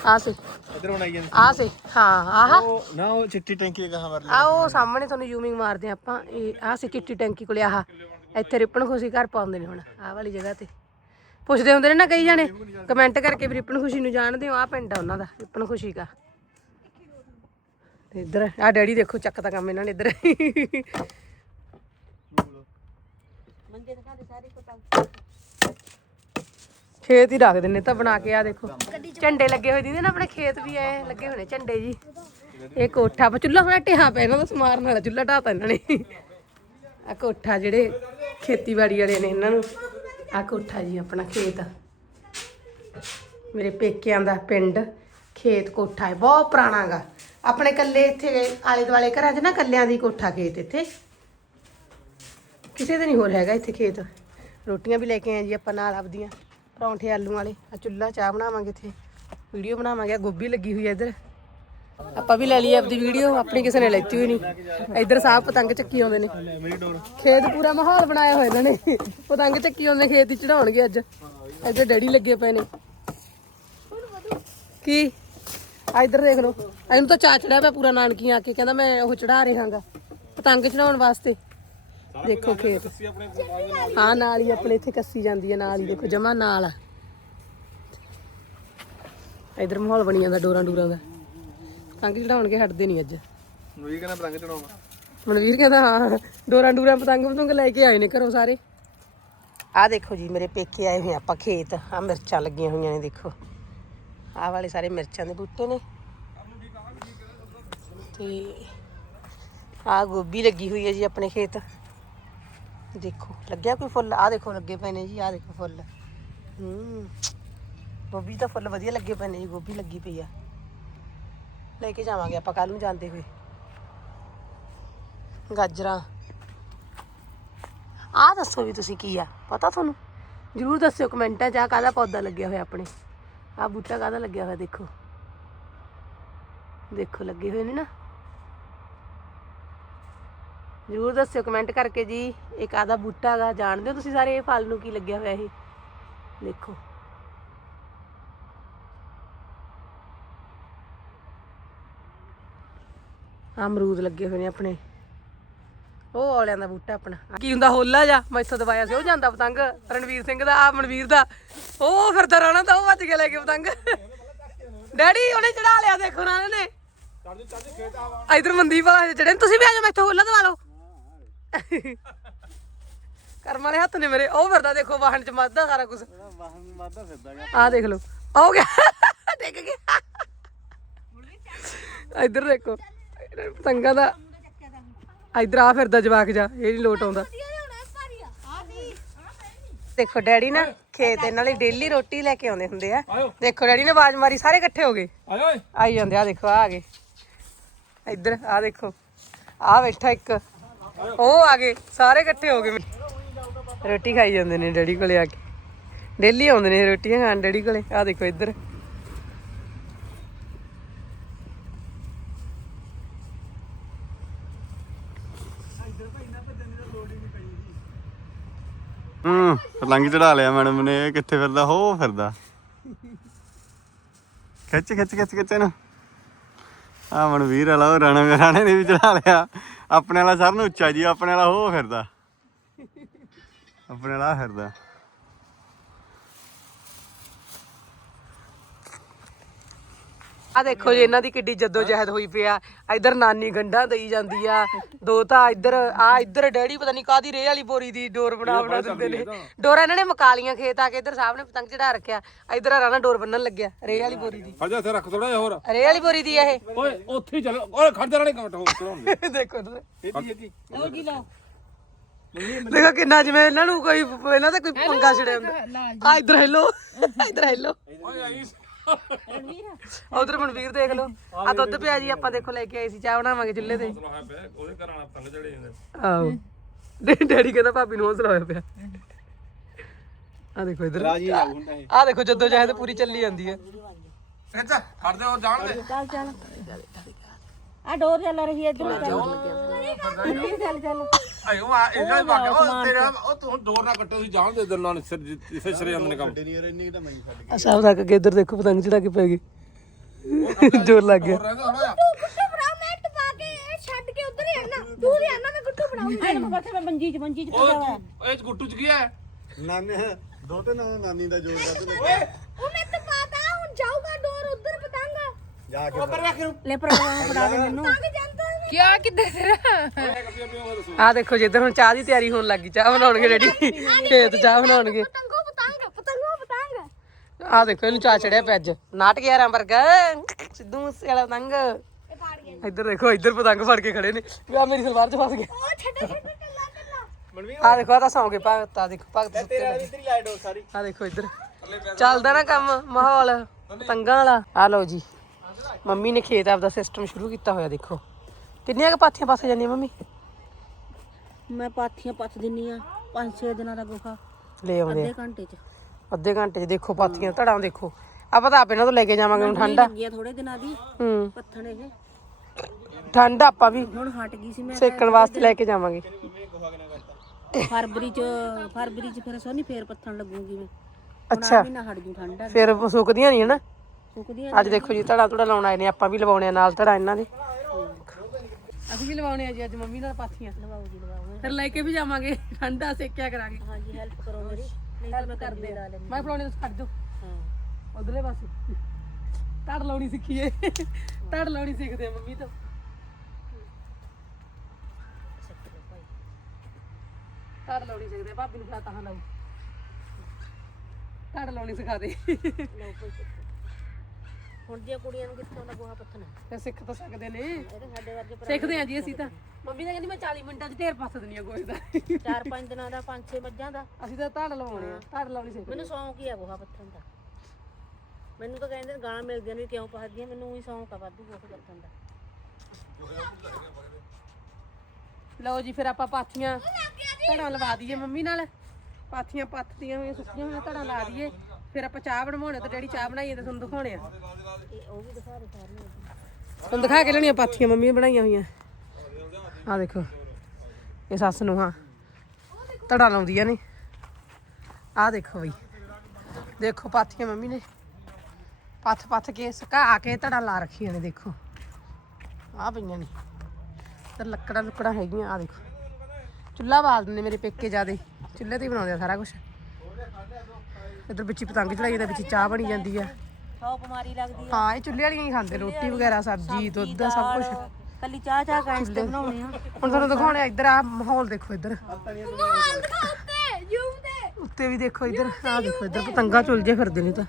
ਆ ਸੇ। ਇਧਰ ਬਣਾਈ ਜਾਂਦੇ। ਆ ਸੇ ਹਾਂ ਆਹ। ਉਹ ਨਾ ਉਹ ਚਿੱਟੀ ਟੈਂਕੀ ਕਹਾਂ ਮਰ ਆ ਉਹ ਸਾਹਮਣੇ ਤੁਹਾਨੂੰ ਜ਼ੂਮਿੰਗ ਮਾਰਦੇ ਆ ਆਪਾਂ। ਇਹ ਆ ਸੇ ਚਿੱਟੀ ਟੈਂਕੀ ਕੋਲੇ ਆਹ। ਇੱਥੇ ਰਿਪਨ ਖੁਸ਼ੀ ਘਰ ਪਾਉਂਦੇ ਨੇ ਹੁਣ ਆਹ ਵਾਲੀ ਜਗ੍ਹਾ ਤੇ। ਪੁੱਛਦੇ ਹੁੰਦੇ ਨੇ ਨਾ ਕਈ ਜਾਣੇ ਕਮੈਂਟ ਕਰਕੇ ਵੀ ਰਿਪਨ ਖੁਸ਼ੀ ਨੂੰ ਜਾਣਦੇ ਹੋ ਆ ਪਿੰਡ ਆ ਉਹਨਾਂ ਦਾ, ਰਿਪਨ ਖੁਸ਼ੀ ਦਾ। ਤੇ ਇੱਧਰ ਆ ਡੈਡੀ ਦੇਖੋ, ਚੱਕ ਚੱਕਦਾ ਕੰਮ ਇਹਨਾਂ ਨੇ ਇੱਧਰ। ਮੰਜੇ ਦਿਖਾ ਦੇ ਸਾਰੇ ਕੋਟਾ ਖੇਤ ਹੀ ਰੱਖ ਦਿੰਨੇ ਤਾਂ ਬਣਾ ਕੇ ਆ ਦੇਖੋ। ਝੰਡੇ ਲੱਗੇ ਹੋਏ ਦੀਦੇ ਨਾ ਆਪਣੇ ਖੇਤ ਵੀ, ਐ ਲੱਗੇ ਹੋਣੇ ਝੰਡੇ ਜੀ। ਇਹ ਕੋਠਾ ਪਰ ਚੁੱਲ੍ਹਾ ਹੁਣ ਟਿਹਾ ਪਿਆ ਇਹਨਾਂ ਦਾ ਸਮਾਰਨ ਵਾਲਾ ਚੁੱਲ੍ਹਾ ਢਾਤਾ ਇਹਨਾਂ ਨੇ। ਆ ਕੋਠਾ ਜਿਹੜੇ ਖੇਤੀਬਾੜੀ ਵਾਲੇ ਨੇ ਇਹਨਾਂ ਨੂੰ। ਆ ਕੋਠਾ ਜੀ ਆਪਣਾ ਖੇਤ। ਮੇਰੇ ਪੇਕਿਆਂ ਦਾ ਪਿੰਡ ਖੇਤ ਕੋਠਾ ਹੈ, ਬਹੁਤ ਪੁਰਾਣਾ ਗਾ। ਆਪਣੇ ਕੱਲੇ ਇੱਥੇ ਆਲੇ ਦੁਆਲੇ ਘਰਾਂ 'ਚ ਨਾ ਕੱਲਿਆਂ ਦੀ ਕੋਠਾ ਖੇਤ ਇੱਥੇ। ਕਿਸੇ ਦੇ ਨਹੀਂ ਹੋਰ ਹੈਗਾ ਇੱਥੇ ਖੇਤ। ਰੋਟੀਆਂ ਵੀ ਲੈ ਕੇ ਆਏ ਜੀ ਆਪਾਂ ਨਾਲ ਆਪਦੀਆਂ, ਪਰੌਂਠੇ ਆਲੂ ਵਾਲੇ। ਆ ਚੁੱਲ੍ਹਾ ਚਾਹ ਬਣਾਵਾਂਗੇ ਇੱਥੇ। ਵੀਡੀਓ ਬਣਾਵਾਂਗੇ ਗੋਭੀ ਲੱਗੀ ਹੋਈ ਹੈ ਇੱਧਰ। ਆਪਾਂ ਵੀ ਲੈ ਲਈ ਆਪਦੀ ਵੀਡੀਓ ਆਪਣੀ ਕਿਸੇ ਨੇ ਲੈਤੀ ਹੋਈ ਨਹੀਂ ਇੱਧਰ ਸਾਹ ਪਤੰਗ ਚੱਕੀ ਆਉਂਦੇ ਨੇ। ਖੇਤ ਪੂਰਾ ਮਾਹੌਲ ਬਣਾਇਆ ਹੋਇਆ ਇਹਨਾਂ ਨੇ। ਪਤੰਗ ਚੱਕੀ ਆਉਂਦੇ ਖੇਤ ਹੀ ਚੜਾਉਣਗੇ ਅੱਜ। ਇੱਧਰ ਡੈਡੀ ਲੱਗੇ ਪਏ ਨੇ। ਕੀ? ਆ ਇੱਧਰ ਦੇਖ ਲਓ। ਇਹਨੂੰ ਤਾਂ ਚਾ ਚੜਿਆ ਪਿਆ ਪੂਰਾ ਨਾਨਕੀ ਆ ਕੇ। ਕਹਿੰਦਾ ਮੈਂ ਉਹ ਚੜਾ ਰਿਹਾਗਾ ਪਤੰਗ ਚੜਾਉਣ ਵਾਸਤੇ। ਦੇਖੋ ਖੇਤ। ਹਾਂ, ਨਾਲ ਹੀ ਆਪਣੇ ਇੱਥੇ ਕੱਸੀ ਜਾਂਦੀ ਹੈ ਨਾਲ ਹੀ। ਦੇਖੋ ਜਮਾ ਨਾਲ ਆ। ਇਧਰ ਮਾਹੌਲ ਬਣੀ ਜਾਂਦਾ, ਡੋਰਾਂ ਡੂਰਾਂ ਦਾ। ਪਤੰਗ ਚੜਾਉਣ ਕੇ ਹਟਦੇ ਨਹੀਂ ਅੱਜ। ਮਨਵੀਰ ਕਹਿੰਦਾ ਪਤੰਗ ਚੜਾਉਣਾ ਮਨਵੀਰ ਕਹਿੰਦਾ ਹਾਂ ਡੋਰਾਂ ਡੂਰਾਂ ਪਤੰਗ ਪਤੰਗ ਲੈ ਕੇ ਆਏ ਨੇ ਘਰੋਂ ਸਾਰੇ। ਆਹ ਦੇਖੋ ਜੀ ਮੇਰੇ ਪੇਕੇ ਆਏ ਹੋਏ ਆਪਾਂ ਖੇਤ। ਆ ਮਿਰਚਾਂ ਲੱਗੀਆਂ ਹੋਈਆਂ ਨੇ ਦੇਖੋ। ਆਹ ਵਾਲੇ ਸਾਰੇ ਮਿਰਚਾਂ ਦੇ ਬੂਟੇ ਨੇ। ਤੇ ਆਹ ਗੋਭੀ ਲੱਗੀ ਹੋਈ ਹੈ ਜੀ ਆਪਣੇ ਖੇਤ। ਦੇਖੋ ਲੱਗਿਆ ਕੋਈ ਫੁੱਲ? ਆਹ ਦੇਖੋ ਲੱਗੇ ਪਏ ਨੇ ਜੀ ਆਹ ਦੇਖੋ ਫੁੱਲ। ਹੂੰ। ਗੋਭੀ ਤਾਂ ਫੁੱਲ ਵਧੀਆ ਲੱਗੇ ਪਏ ਨੇ ਜੀ ਗੋਭੀ ਲੱਗੀ ਪਈ ਆ। ਲੈ ਕੇ ਜਾਵਾਂਗੇ ਆਪਾਂ ਕੱਲ ਨੂੰ ਜਾਂਦੇ ਹੋਏ। ਗਾਜਰਾਂ। ਆਹ ਦੱਸੋ ਵੀ ਤੁਸੀਂ ਕੀ ਆ, ਪਤਾ ਤੁਹਾਨੂੰ? ਜਰੂਰ ਦੱਸਿਓ ਕਮੈਂਟਾਂ 'ਚ ਆ ਕਾਹਦਾ ਪੌਦਾ ਲੱਗਿਆ ਹੋਇਆ ਆਪਣੇ? ਆਹ ਬੂਟਾ ਕਾਹਦਾ ਲੱਗਿਆ ਹੋਇਆ, ਦੇਖੋ। ਦੇਖੋ, ਲੱਗੇ ਹੋਏ ਨੇ ਨਾ। ਜਰੂਰ ਦੱਸਿਓ ਕਮੈਂਟ ਕਰਕੇ ਜੀ, ਇਹ ਕਾਹਦਾ ਬੂਟਾ ਹੈਗਾ, ਜਾਣਦੇ ਹੋ ਤੁਸੀਂ ਸਾਰੇ ਇਹ ਫਲ ਨੂੰ ਕੀ ਲੱਗਿਆ ਹੋਇਆ ਇਹ? ਦੇਖੋ। ਅਮਰੂਦ ਲੱਗੇ ਹੋਏ ਨੇ ਆਪਣੇ। ਉਹ ਔਲਿਆਂ ਦਾ ਬੂਟਾ ਆਪਣਾ। ਕੀ ਹੁੰਦਾ, ਹੋਲਾ ਜਾ ਮੈਂ ਇੱਥੋਂ ਦਵਾਇਆ ਸੀ, ਉਹ ਜਾਂਦਾ ਪਤੰਗ। ਰਣਵੀਰ ਸਿੰਘ ਦਾ ਆ ਮਨਵੀਰ ਦਾ। ਉਹ ਫਿਰਦਾ ਰਹਿਣਾ ਤਾਂ ਉਹ ਵੱਜ ਕੇ ਲੈ ਕੇ ਪਤੰਗ। ਡੈਡੀ, ਉਹਨੇ ਚੜਾ ਲਿਆ, ਦੇਖੋ ਨਾ। ਇਹਨੇ ਇਧਰ ਮਨਦੀਪ ਵਾਲਾ ਚੜੇ ਤੁਸੀਂ ਵੀ ਆ ਜਾਓ, ਮੈਂ ਇੱਥੋਂ ਹੋਲਾ ਦਵਾ ਲਓ। ਕਰਮ ਵਾਲੇ ਹੱਥ ਨੇ ਮੇਰੇ। ਉਹ ਫਿਰਦਾ, ਦੇਖੋ, ਵਾਹਨ ਚ ਮੱਝਦਾ ਸਾਰਾ ਕੁਝ ਵਾਹਨ ਵਾਦਾ ਫਿਰਦਾ ਆ ਦੇਖ ਲਓ। ਆ ਗਿਆ। ਡਿੱਗ ਗਿਆ। ਇੱਧਰ ਦੇਖੋ। ਪਤੰਗਾਂ ਦਾ ਇੱਧਰ ਆ ਫਿਰਦਾ ਜਵਾਕ ਜਾ ਇਹ ਨਹੀਂ ਲੋਟ ਆਉਂਦਾ। ਦੇਖੋ ਡੈਡੀ ਨਾ ਖੇਤ ਇਹਨਾਂ ਲਈ ਡੇਲੀ ਰੋਟੀ ਲੈ ਕੇ ਆਉਂਦੇ ਹੁੰਦੇ ਆ। ਦੇਖੋ ਡੈਡੀ ਨੇ ਆਵਾਜ਼ ਮਾਰੀ ਸਾਰੇ ਇਕੱਠੇ ਹੋ ਗਏ। ਆਈ ਜਾਂਦੇ ਆ ਦੇਖੋ ਆ ਆ ਗਏ। ਇੱਧਰ ਆ ਦੇਖੋ ਆ ਬੈਠਾ ਇੱਕ। ਉਹ ਆ ਗਏ ਸਾਰੇ ਇਕੱਠੇ ਹੋ ਗਏ। ਰੋਟੀ ਖਾਈ ਜਾਂਦੇ ਨੇ ਡੈਡੀ ਕੋਲੇ ਆ ਕੇ। ਡੇਲੀ ਆਉਂਦੇ ਨੇ ਰੋਟੀਆਂ ਖਾਣ ਡੈਡੀ ਕੋਲੇ। ਆ ਦੇਖੋ ਇੱਧਰ। ਹੂੰ ਪਤੰਗ ਚੜਾ ਲਿਆ ਮੈਡਮ ਨੇ, ਇਹ ਕਿੱਥੇ ਫਿਰਦਾ? ਹੋ ਫਿਰਦਾ। ਖਿੱਚ ਖਿੱਚ ਖਿੱਚ ਖਿੱਚ ਇਹਨੂੰ। ਆ ਮਨਵੀਰ ਵਾਲਾ, ਉਹ ਰਾਣਾ ਰਾਣੇ ਨੇ ਵੀ ਚੜਾ ਲਿਆ। ਆਪਣੇ ਵਾਲਾ ਸਰ ਨੂੰ ਉੱਚਾ ਜੀ, ਆਪਣੇ ਵਾਲਾ ਹੋ ਫਿਰਦਾ। ਆਪਣੇ ਵਾਲਾ ਫਿਰਦਾ। ਆ ਦੇਖੋ ਜੀ ਇਹਨਾਂ ਦੀ ਕਿੱਡੀ ਜੱਦੋ ਜਹਿਦ ਹੋਈ ਪਿਆ ਇੱਧਰ ਨਾਨੀ ਗੰਢਾਂ ਦੇਈ ਜਾਂਦੀ ਆ ਦੋ ਤਾਂ ਇੱਧਰ ਆ ਇੱਧਰ ਡੈਡੀ ਪਤਾ ਨਹੀਂ ਕਾਦੀ ਰੇਹ ਵਾਲੀ ਬੋਰੀ ਦੀ ਡੋਰ ਬਣਾ ਬਣਾ ਦਿੰਦੇ ਨੇ। ਡੋਰਾ ਇਹਨਾਂ ਨੇ ਮਕਾਲੀਆਂ ਖੇਤ ਆ ਕੇ ਇੱਧਰ ਸਾਹਮਣੇ ਪਤੰਗ ਚੜਾ ਰੱਖਿਆ। ਇੱਧਰ ਆ ਰਾਣਾ ਡੋਰ ਬੰਨਣ ਲੱਗਿਆ ਰੇਹ ਵਾਲੀ ਬੋਰੀ ਦੀ। ਖੜ ਜਾ ਇੱਥੇ ਰੱਖ ਥੋੜਾ ਜਿਹਾ ਹੋਰ। ਰੇਹ ਵਾਲੀ ਬੋਰੀ ਦੀ ਆ ਇਹ। ਓਏ ਉੱਥੇ ਚੱਲ। ਓਏ ਖੜ ਜਾ ਨਹੀਂ ਕਮਟ ਹੋ ਚੜਾਉਣ ਦੇ। ਦੇਖੋ ਇੱਧਰ। ਉਹ ਕੀ ਲਾ? ਦੇਖੋ ਕਿੰਨਾ ਜਿਵੇਂ ਇਹਨਾਂ ਨੂੰ ਕੋਈ ਇਹਨਾਂ ਦਾ ਕੋਈ ਪੰਗਾ ਛੜਿਆ ਹੁੰਦਾ। ਆ ਇੱਧਰ ਹੈਲੋ ਇੱਧਰ ਹੈਲੋ। ਓਏ ਆਈ ਉਧਰ ਮਨਵੀਰ ਦੇਖ ਲਓ। ਆ ਦੁੱਧ ਪਿਆ ਜੀ ਆਪਾਂ ਦੇਖੋ ਲੈ ਕੇ ਆਏ ਸੀ ਚਾਹ ਬਣਾਵਾਂਗੇ ਚੁੱਲ੍ਹੇ ਤੇ। ਉਹਦੇ ਘਰ ਆਣਾ ਪਤੰਗ ਚੜੇ ਜਾਂਦੇ। ਆਹੋ। ਡੈ- ਡੈਡੀ ਕਹਿੰਦਾ ਭਾਬੀ ਨੂੰ ਹੌਸਲਾ ਹੋਇਆ ਪਿਆ। ਆ ਦੇਖੋ ਇਧਰ। ਆ ਦੇਖੋ ਜਦੋਂ ਚਾਹੇ ਤਾਂ ਪੂਰੀ ਚੱਲੀ ਜਾਂਦੀ ਹੈ। ਅੱਛਾ ਖੜ ਜਾ ਉਹ ਜਾਣ ਦੇ। ਚੱਲ ਚੱਲ। ਆ ਡੋਰ ਚੱਲ ਰਹੀ ਹੈ ਇੱਧਰ। ਚੱਲ ਚੱਲ ਚੱਲ ਆਏ ਉਹ ਆ ਇਹਨਾਂ ਦੇ ਬਾਕੀ ਉਹ ਤੇਰਾ ਉਹ ਤੂੰ ਡੋਰ ਨਾ ਕੱਟੋ ਸੀ ਜਾਣ ਦੇ ਦਿਨਾਂ ਸਿਰ ਜਿੱਥੇ ਸਿਰੇ ਜਾਂਦੇ ਨੇ ਕੰਮ। ਅਸਾਂ ਤੱਕ ਕੇ ਇੱਧਰ ਦੇਖੋ ਪਤੰਗ ਚੜਾ ਕੇ ਪੈ ਗਏ। ਜੋਰ ਲੱਗ ਗਿਆ। ਉਧਰ ਹੀ ਆਣਾ ਦੂਰ ਹੀ ਆਣਾ ਮੈਂ ਗੁੱਟੂ ਆਏ ਮੈਂ ਬਸ ਮੈਂ ਮੰਜੀ ਚ ਮੰਜੀ ਚ ਤੂੰ ਇਹ ਚ ਗੁੱਟੂ ਚ ਕੀ ਹੈ? ਨਾਨੇ ਦੋ ਤੇ ਨਾ ਨਾਨੀ ਦਾ ਜੋਰ ਕਰ ਉਹ ਮੈਂ ਟਪਾਤਾ ਹੁਣ ਜਾਊਗਾ ਡੋਰ ਉਧਰ ਜਾ ਕੇ ਲੈ ਪ੍ਰੋਗਰਾਮ ਫੜਾ ਦੇ ਮੈਨੂੰ। ਪਤੰਗ ਜਾਂਦਾ ਨਹੀਂ ਕਿਆ ਕਿੱਦਾਂ ਤੇਰਾ ਆ ਦੇਖੋ ਜਿੱਧਰ ਹੁਣ ਚਾਹ ਦੀ ਤਿਆਰੀ ਹੋਣ ਲੱਗੀ ਚਾਹ ਬਣਾਉਣਗੇ ਡੈਡੀ ਖੇਤ ਚਾਹ ਬਣਾਉਣਗੇ। ਪਤੰਗੋ ਪਤੰਗ ਪਤੰਗੋ ਪਤੰਗ। ਆ ਦੇਖੋ ਇਹਨੂੰ ਚਾਹ ਚੜਿਆ ਪਿਆ ਅੱਜ। ਨਾਟ ਗਿਆਰਾਂ ਵਰਗਾ। ਸਿੱਧੂ ਮੂਸੇ ਵਾਲਾ ਪਤੰਗ। ਇਹ ਪਾੜ ਗਿਆ। ਇੱਧਰ ਦੇਖੋ ਇੱਧਰ ਪਤੰਗ ਫੜ ਕੇ ਖੜੇ ਨੇ। ਵੀ ਆ ਮੇਰੀ ਸਲਵਾਰ 'ਚ ਫਸ ਗਿਆ। ਉਹ ਛੱਡੋ ਛੱਡੋ ਕੱਲਾ ਕੱਲਾ ਆ ਦੇਖੋ ਆ ਤਾਂ ਸੌਂ ਗਏ ਭਗਤ ਆ ਦੇਖੋ ਭਗਤ ਸੁੱਤੇ ਪਏ ਤੇਰੀ ਲਾਈਟ ਹੋ ਸਾਰੀ। ਆ ਦੇਖੋ ਇੱਧਰ। ਚੱਲਦਾ ਨਾ ਕੰਮ ਮਾਹੌਲ ਪਤੰਗਾਂ ਵਾਲਾ। ਆ ਲਓ ਜੀ। ਮੰਮੀ ਨੇ ਖੇਤ ਆਪਦਾ ਸਿਸਟਮ ਸ਼ੁਰੂ ਕੀਤਾ ਹੋਇਆ ਦੇਖੋ। ਕਿੰਨੀਆਂ ਕ ਪਾਥੀਆਂ ਪਾਸੇ ਜਾਂਦੀਆਂ ਮੰਮੀ? ਮੈਂ ਪਾਥੀਆਂ ਪੱਥ ਦਿੰਨੀ ਆ 5-6 ਦਿਨਾਂ ਦਾ ਗੋਖਾ ਲੈ ਆਉਂਦੇ ਆ। ਅੱਧੇ ਘੰਟੇ ਚ। ਅੱਧੇ ਘੰਟੇ 'ਚ ਦੇਖੋ ਪਾਥੀਆਂ ਧੜਾਂ ਦੇਖੋ। ਆਪਾਂ ਤਾਂ ਆਪ ਇਹਨਾਂ ਤੋਂ ਲੈ ਕੇ ਜਾਵਾਂਗੇ ਹੁਣ ਠੰਡ। ਆ ਲੱਗੀ ਆ ਥੋੜੇ ਦਿਨਾਂ ਦੀ ਹੂੰ। ਪੱਥਣ ਇਹ। ਠੰਡ ਆਪਾਂ ਵੀ। ਹੁਣ ਹਟ ਗਈ ਸੀ ਮੈਂ ਸੇਕਣ ਵਾਸਤੇ ਲੈ ਕੇ ਜਾਵਾਂਗੇ। ਫਰਵਰੀ ਚ ਫਰਵਰੀ ਚ ਫਿਰ ਸੋਨੀ ਫੇਰ ਪੱਥਣ ਲੱਗੂਗੀ ਮੈਂ। ਅੱਛਾ। ਮਹੀਨਾ ਹਟ ਜੂ ਠੰਡਾ ਫਿਰ ਸੁੱਕਦੀਆਂ ਨਹੀਂ ਹਨਾ? ਸੁੱਕਦੀਆਂ ਅੱਜ ਦੇਖੋ ਜੀ ਧੜਾ ਧੜਾ ਲਾਉਣ ਆਏ ਨੇ ਆਪਾਂ ਵੀ ਲਵਾਉਣੇ ਆ ਨਾਲ ਧੜਾ ਇਹਨਾਂ ਦੇ। ਅਸੀਂ ਵੀ ਲਵਾਉਣੇ ਆ ਜੀ ਅੱਜ ਮੰਮੀ ਨਾਲ ਪਾਥੀਆਂ। ਲਵਾਓ ਜੀ ਲਵਾਓ ਫਿਰ ਲੈ ਕੇ ਵੀ ਜਾਵਾਂਗੇ ਠੰਡਾ ਸੇਕਿਆ ਕਰਾਂਗੇ। ਹਾਂਜੀ ਹੈਲਪ ਕਰੋ ਮੇਰੀ ਨਹੀਂ ਤਾਂ ਮੈਂ ਕਰਦੇ ਲੈਂਦੀ ਮੈਂ ਫਲਾਉਣੇ ਤੋਂ ਛੱਡ ਦੋ ਹਾਂ। ਉਧਰਲੇ ਪਾਸੇ। ਧੜ ਲਾਉਣੀ ਸਿੱਖੀਏ। ਧੜ ਲਾਉਣੀ ਸਿੱਖਦੇ ਆ ਮੰਮੀ ਤੋਂ। ਧੜ ਲਾਉਣੀ ਸਿੱਖਦੇ ਆ, ਭਾਬੀ ਨੂੰ ਫੜਾ ਤਾਂ ਲਾਉ ਧੜ ਲਾਉਣੀ ਸਿਖਾ ਦੇ। ਲਓ ਕੋਈ ਹੁਣ ਦੀਆਂ ਕੁੜੀਆਂ ਨੂੰ ਕਿੱਥੋਂ ਦਾ ਗੋਹਾ ਪੱਥਣਾ? ਫਿਰ ਸਿੱਖ ਤਾਂ ਸਕਦੇ ਨੇ। ਸਾਡੇ ਵਰਗੇ ਸਿੱਖਦੇ ਆ ਜੀ ਅਸੀਂ ਤਾਂ। ਮੰਮੀ ਤਾਂ ਕਹਿੰਦੀ ਮੈਂ 40 ਮਿੰਟਾਂ 'ਚ ਢੇਰ ਪੱਸ ਦਿੰਦੀ ਆ ਗੋਹੇ ਦਾ। ਚਾਰ ਪੰਜ ਦਿਨਾਂ ਦਾ ਪੰਜ ਛੇ ਮੱਝਾਂ ਦਾ। ਅਸੀਂ ਤਾਂ ਧੜ ਲਵਾਉਣੇ ਆ ਧੜ ਲਾਉਣੀ ਸਿੱਖਦੇ ਮੈਨੂੰ ਸ਼ੌਂਕ ਹੀ ਆ ਗੋਹਾ ਪੱਥਣ ਦਾ। ਮੈਨੂੰ ਤਾਂ ਕਹਿੰਦੇ ਨੇ ਗਾਲਾਂ ਮਿਲਦੀਆਂ ਨੇ ਵੀ ਕਿਉਂ ਪੱਥਦੀਆਂ ਮੈਨੂੰ ਉਹੀ ਸ਼ੌਂਕ ਆ ਵਾਧੂ ਗੋਹਾ ਪੱਥਣ ਦਾ। ਲਓ ਜੀ ਫਿਰ ਆਪਾਂ ਪਾਥੀਆਂ ਧੜਾਂ ਲਵਾ ਦਈਏ ਮੰਮੀ ਨਾਲ। ਪਾਥੀਆਂ ਪੱਥਦੀਆਂ ਹੋਈਆਂ ਸੁੱਕੀਆਂ ਹੋਈਆਂ ਧੜਾਂ ਲਾ ਦਈਏ। ਫਿਰ ਆਪਾਂ ਚਾਹ ਬਣਵਾਉਣੇ ਤੇ ਡੈਡੀ ਚਾਹ ਬਣਾਈਏ ਤੇ ਤੁਹਾਨੂੰ ਦਿਖਾਉਣੇ ਆ। ਤੁਹਾਨੂੰ ਦਿਖਾ ਕੇ ਲੈਣੀਆਂ ਪਾਥੀਆਂ, ਮੰਮੀ ਨੇ ਬਣਾਈਆਂ ਹੋਈਆਂ। ਆ ਦੇਖੋ, ਇਹ ਸੱਸ ਨੂੰ, ਹਾਂ। ਧੜਾ ਲਾਉਂਦੀਆਂ ਨੇ। ਆ ਦੇਖੋ ਬਈ। ਦੇਖੋ ਪਾਥੀਆਂ ਮੰਮੀ ਨੇ। ਪੱਥ ਪੱਥ ਕੇ ਸੁਕਾ ਕੇ ਧੜਾ ਲਾ ਰੱਖੀਆਂ ਨੇ, ਦੇਖੋ। ਆ ਪਈਆਂ ਨੇ। ਤੇ ਲੱਕੜਾਂ ਲੁਕੜਾਂ ਹੈਗੀਆਂ ਆ ਦੇਖੋ। ਚੁੱਲ੍ਹਾ ਬਾਲ ਦਿੰਦੇ ਮੇਰੇ ਪੇਕੇ ਜਿਆਦੇ। ਚੁੱਲ੍ਹੇ ਤੇ ਹੀ ਬਣਾਉਂਦੇ ਆ ਸਾਰਾ ਕੁਝ ਇਧਰ ਵਿੱਚ ਹੀ ਪਤੰਗ ਚੜਾਈ ਜਾਂਦਾ ਵਿੱਚ ਚਾਹ ਬਣੀ ਜਾਂਦੀ ਆ। ਸੌ ਬਿਮਾਰੀ ਲੱਗਦੀ ਆ। ਹਾਂ ਇਹ ਚੁੱਲ੍ਹੇ ਵਾਲੀਆਂ ਹੀ ਖਾਂਦੇ ਰੋਟੀ ਵਗੈਰਾ ਸਬਜ਼ੀ ਦੁੱਧ ਸਭ ਕੁਝ ਕੱਲੀ ਚਾਹ ਚਾਹ ਗੈਸ ਤੇ ਬਣਾਉਣੇ ਆ। ਹੁਣ ਤੁਹਾਨੂੰ ਦਿਖਾਉਣੇ ਇੱਧਰ ਆ ਮਾਹੌਲ ਦੇਖੋ ਇੱਧਰ। ਮਾਹੌਲ ਦਿਖਾ ਉੱਤੇ ਯੂਮ ਤੇ। ਉੱਤੇ ਵੀ ਦੇਖੋ ਇੱਧਰ ਆ ਦੇਖੋ ਇੱਧਰ ਪਤੰਗਾ ਚੁਲਜੇ ਫਿਰਦੇ ਨੇ ਤਾਂ।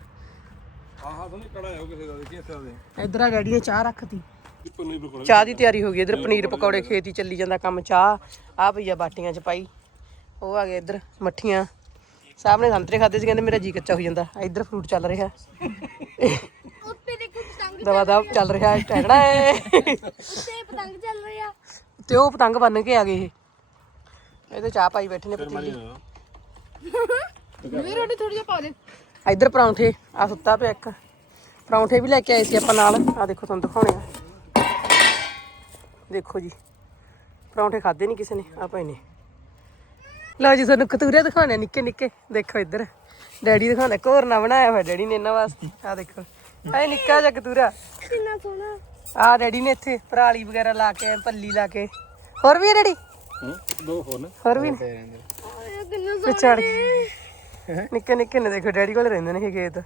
ਆਹ ਹਾਂ ਤੁਹਾਨੂੰ ਕੜਾ ਹੋ ਕਿਸੇ ਦਾ ਦੇਖੀ ਇੱਥੇ ਦੇ ਇੱਧਰ ਆ ਡੈਡੀ ਨੇ ਚਾਹ ਰੱਖਤੀ। ਪਕੌੜੇ ਚਾਹ ਦੀ ਤਿਆਰੀ ਹੋ ਗਈ ਇੱਧਰ ਪਨੀਰ ਪਕੌੜੇ ਖੇਤੀ ਚੱਲੀ ਜਾਂਦਾ ਕੰਮ ਚਾਹ। ਆ ਪਈਆ ਬਾਟੀਆਂ ਚ ਪਾਈ। ਉਹ ਆ ਗਏ ਇੱਧਰ ਮੱਠੀਆਂ। ਸਾਹਿਬ ਨੇ ਸੰਤਰੇ ਖਾਦੇ ਸੀ ਕਹਿੰਦੇ ਮੇਰਾ ਜੀ ਕੱਚਾ ਹੋ ਜਾਂਦਾ ਇੱਧਰ ਫਰੂਟ ਚੱਲ ਰਿਹਾ। ਉੱਤੇ ਦੇਖੋ ਪਤੰਗ ਦਵਾ ਦਵਾ ਚੱਲ ਰਿਹਾ। ਟੈਗੜਾ ਏ ਉੱਤੇ ਪਤੰਗ ਚੱਲ ਰਹੀ। ਤੇ ਉਹ ਪਤੰਗ ਬੰਨ ਕੇ ਆ ਗਏ ਇਹ। ਇਹਦੇ ਚਾਹ ਪਾਈ ਬੈਠੇ ਨੇ ਪਤੀਲੀ। ਵੀ ਰੋਟੀ ਥੋੜੀ ਜਿਹਾ ਪਾ ਦੇ। ਇੱਧਰ ਪਰੌਂਠੇ ਆ ਸੁੱਤਾ ਪਿਆ ਇੱਕ। ਪਰੌਂਠੇ ਵੀ ਲੈ ਕੇ ਆਏ ਸੀ ਆਪਾਂ ਨਾਲ। ਆ ਦੇਖੋ ਤੁਹਾਨੂੰ ਦਿਖਾਉਣੇ ਆ। ਦੇਖੋ ਜੀ ਪਰੌਂਠੇ ਖਾਦੇ ਨਹੀਂ ਕਿਸੇ ਨੇ ਆ ਪਏ ਨੇ। ਲਓ ਜੀ ਤੁਹਾਨੂੰ ਕਤੂਰੇ ਦਿਖਾਉਣੇ ਨਿੱਕੇ ਨਿੱਕੇ। ਦੇਖੋ ਇੱਧਰ। ਡੈਡੀ ਦਿਖਾਉਂਦਾ ਘੋਰਨਾ ਬਣਾਇਆ ਹੋਇਆ ਡੈਡੀ ਨੇ ਇਹਨਾਂ ਵਾਸਤੇ। ਆ ਦੇਖੋ। ਆਏ ਨਿੱਕਾ ਜਿਹਾ ਕਤੂਰਾ। ਕਿੰਨਾ ਸੋਹਣਾ। ਆ ਡੈਡੀ ਨੇ ਇੱਥੇ ਪਰਾਲੀ ਵਗੈਰਾ ਲਾ ਕੇ ਪੱਲੀ ਲਾ ਕੇ। ਹੋਰ ਵੀ ਹੈ ਡੈਡੀ? ਦੋ ਹੋਰ ਨੇ। ਹੋਰ ਵੀ? ਨੇ? ਆਏ ਕਿੰਨਾ ਤੇ ਚੜ ਗਏ। ਨਿੱਕੇ ਨਿੱਕੇ ਨੇ ਦੇਖੋ ਡੈਡੀ ਕੋਲ ਰਹਿੰਦੇ ਨੇ ਇਹ ਖੇਤ।